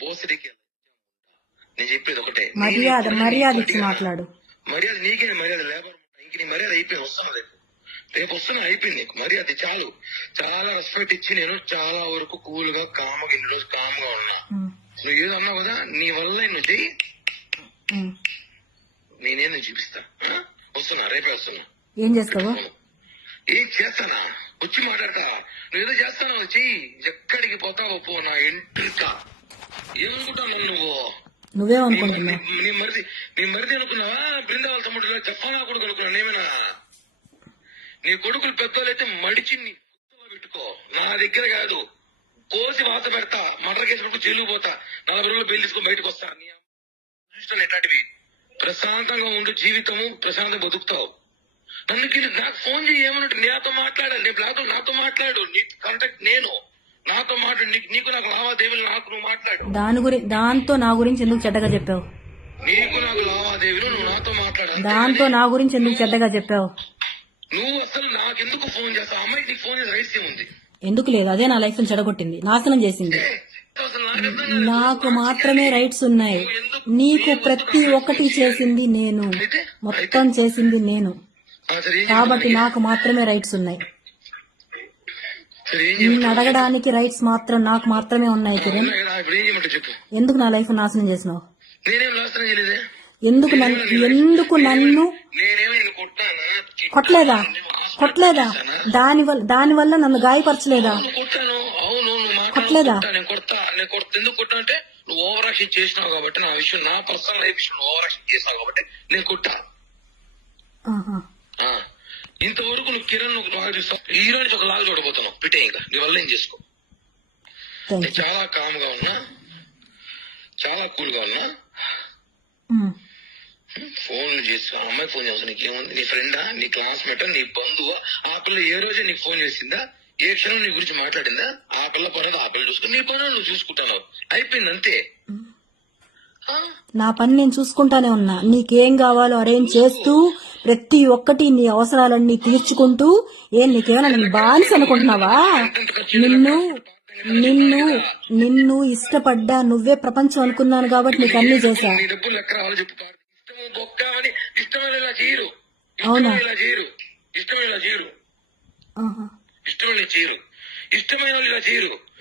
బోసడికి నేను చెప్పేది ఒకటే, మర్యాద ఇచ్చి మాట్లాడు. మర్యాద నీకే, మర్యాద లేబర్ ఇంక నీ మర్యాద అయిపోయింది. వస్తాను రేపు వస్తున్నా, అయిపోయింది నీకు మర్యాద చాలు. చాలా రెస్పెక్ట్ ఇచ్చి నేను చాలా వరకు కూల్ గా కామ్గా ఇన్ని రోజు కామ్గా ఉన్నా. నువ్వు ఏదో అన్నావు కదా, నీ వల్ల నువ్వు చెయ్యి, నేనేదో చూపిస్తా. వస్తున్నా, రేపే వస్తున్నా. ఏం చేస్తావు? ఏం చేస్తానా, వచ్చి మాట్లాడతా. నువ్వు ఏదో చేస్తాను చెయ్యి, ఎక్కడికి పోతావో పో. నా ఇంటికా ఏమనుకుంటావు నువ్వేమనుకుంటున్నావు? నీ మరిది అనుకున్నావా? బృందావన తమ్ముడు చెప్పనా కొడుకు అనుకున్నావు? నేమేనా? నీ కొడుకులు పెద్దోళ్ళైతే మడిచి నీ పెట్టుకో, నా దగ్గర కాదు. కోసి వాత పెడతా, మటర్ కేసు పెట్టుకు జైలుకు పోతా, 40 రోజులు బెయిల్ తీసుకొని బయటకు వస్తా. నీ చూస్తాను ఎట్లాంటివి. ప్రశాంతంగా ఉండు, జీవితము ప్రశాంతంగా బతుకుతావు. నాకు ఫోన్ చేయి, ఏమన్నట్టు నాతో మాట్లాడాలి. రేపు నాతో మాట్లాడు, నీ కాంటాక్ట్ నేను, నాతో మాట్లాడు. నీకు నాకు లావాదేవీలు, నాకు నువ్వు మాట్లాడు. దాంతో నా గురించి ఎందుకు చెడ్డగా చెప్పావు? నీకు నాకు లావాదేవీలు, నువ్వు నాతో మాట్లాడు. దాంతో నా గురించి ఎందుకు చెడ్డగా చెప్పావు? నువ్వు అసలు నాకెందుకు ఫోన్ చేస్తావు? అమ్మాయికి నీకు ఫోన్ చేసే రైట్స్ ఏముంది? ఎందుకు లేదు, అదే నా లైఫ్ ని చెడగొట్టింది, నాశనం చేసింది. నాకు మాత్రమే రైట్స్ ఉన్నాయి, నీకు ప్రతి ఒక్కటి చేసింది నేను, మొత్తం చేసింది నేను, కాబట్టి నాకు మాత్రమే రైట్స్ ఉన్నాయి. నిన్ను అడగడానికి రైట్స్ మాత్రం నాకు మాత్రమే ఉన్నాయి. కిరణ్, ఎందుకు నా లైఫ్ నాశనం చేసినావు? ఎందుకు నన్ను కొట్టలేదా? దానివల్ల నన్ను గాయపరచలేదా? కొట్టలేదా? ఎందుకు కొట్టా అంటే నువ్వు ఓవర్ యాక్షన్ చేసినావు కాబట్టి, నా విషయం, నా పర్సనల్ లైఫ్ విషయం ఓవర్ యాక్షన్ చేసినావు కాబట్టి నేను కొట్టా. ఇంతవరకు నువ్వు కిరణ్ ఒక లాగా చూస్తావు, ఈ రోజు ఒక లాగా చూడబోతున్నావు. పిటే ఇంకా నీ వల్ల ఏం చేసుకో. నేను చాలా కామ్ గా ఉన్నా, చాలా కూల్ గా ఉన్నా. ఫోన్ చేస్తా, అమ్మాయి ఫోన్ చేస్తా, నీకేముంది? నీ ఫ్రెండా, నీ క్లాస్మేట్, నీ బంధువా? ఆ పిల్ల ఏ రోజే నీకు ఫోన్ చేసిందా? ఏ క్షణం నీ గురించి మాట్లాడిందా? ఆ పిల్ల పని ఆ పిల్ల చూసుకుని నీ పని నువ్వు చూసుకుంటాను, అయిపోయింది అంతే. నా పని నేను చూసుకుంటానే ఉన్నా. నీకేం కావాలో అరేంజ్ చేస్తూ, ప్రతి ఒక్కటి నీ అవసరాలన్నీ తీర్చుకుంటూ. నీకేమైనా నేను బానిస అనుకుంటున్నావా? నిన్ను ఇష్టపడ్డా, నువ్వే ప్రపంచం అనుకున్నాను కాబట్టి నీకు అన్ని చేశా. అవునా?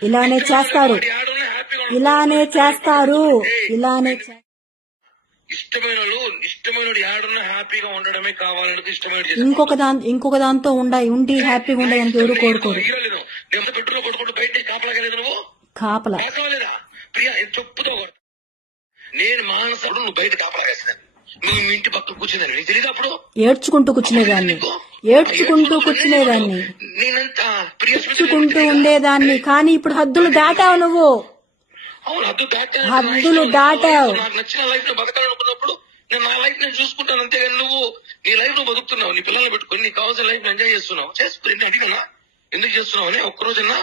ఇలానే చేస్తారు. ఇంకొక దాంతో ఉండి హ్యాపీగా ఉండడానికి ఎవరు కోరుకోరు. కాపలా నేను మానసుడు, నువ్వు బయట కాపలా వేస్తాను. నువ్వు మీ ఇంటి పక్కన కూర్చున్నాను, నీకు తెలియదు? అప్పుడు ఏడ్చుకుంటూ కూర్చునేదాన్ని, ఉండేదాన్ని. కానీ ఇప్పుడు హద్దులు దాటావు నువ్వు. అవును, హద్దులు దాటావు. నాకు నచ్చిన లైఫ్ లో బతకాలనుకున్నప్పుడు నేను నా లైఫ్ నేను చూసుకుంటాను, అంతేగాని నువ్వు నీ లైఫ్ లో బతుకుతున్నావు, నీ పిల్లల్ని పెట్టుకుని నీకు కావాల్సిన లైఫ్ ఎంజాయ్ చేస్తున్నావు. చేసుకుని అడిగినా ఎందుకు చేస్తున్నావు అని ఒక్కరోజున్నా?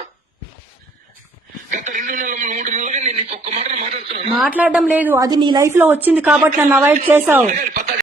గత 2 నెలలు 3 నెలలుగా నేను నీకు ఒక్క మాట మాట్లాడుతున్నాను. మాట్లాడడం లేదు, అది నీ లైఫ్ లో వచ్చింది కాబట్టి నన్ను అవాయిడ్ చేసావు.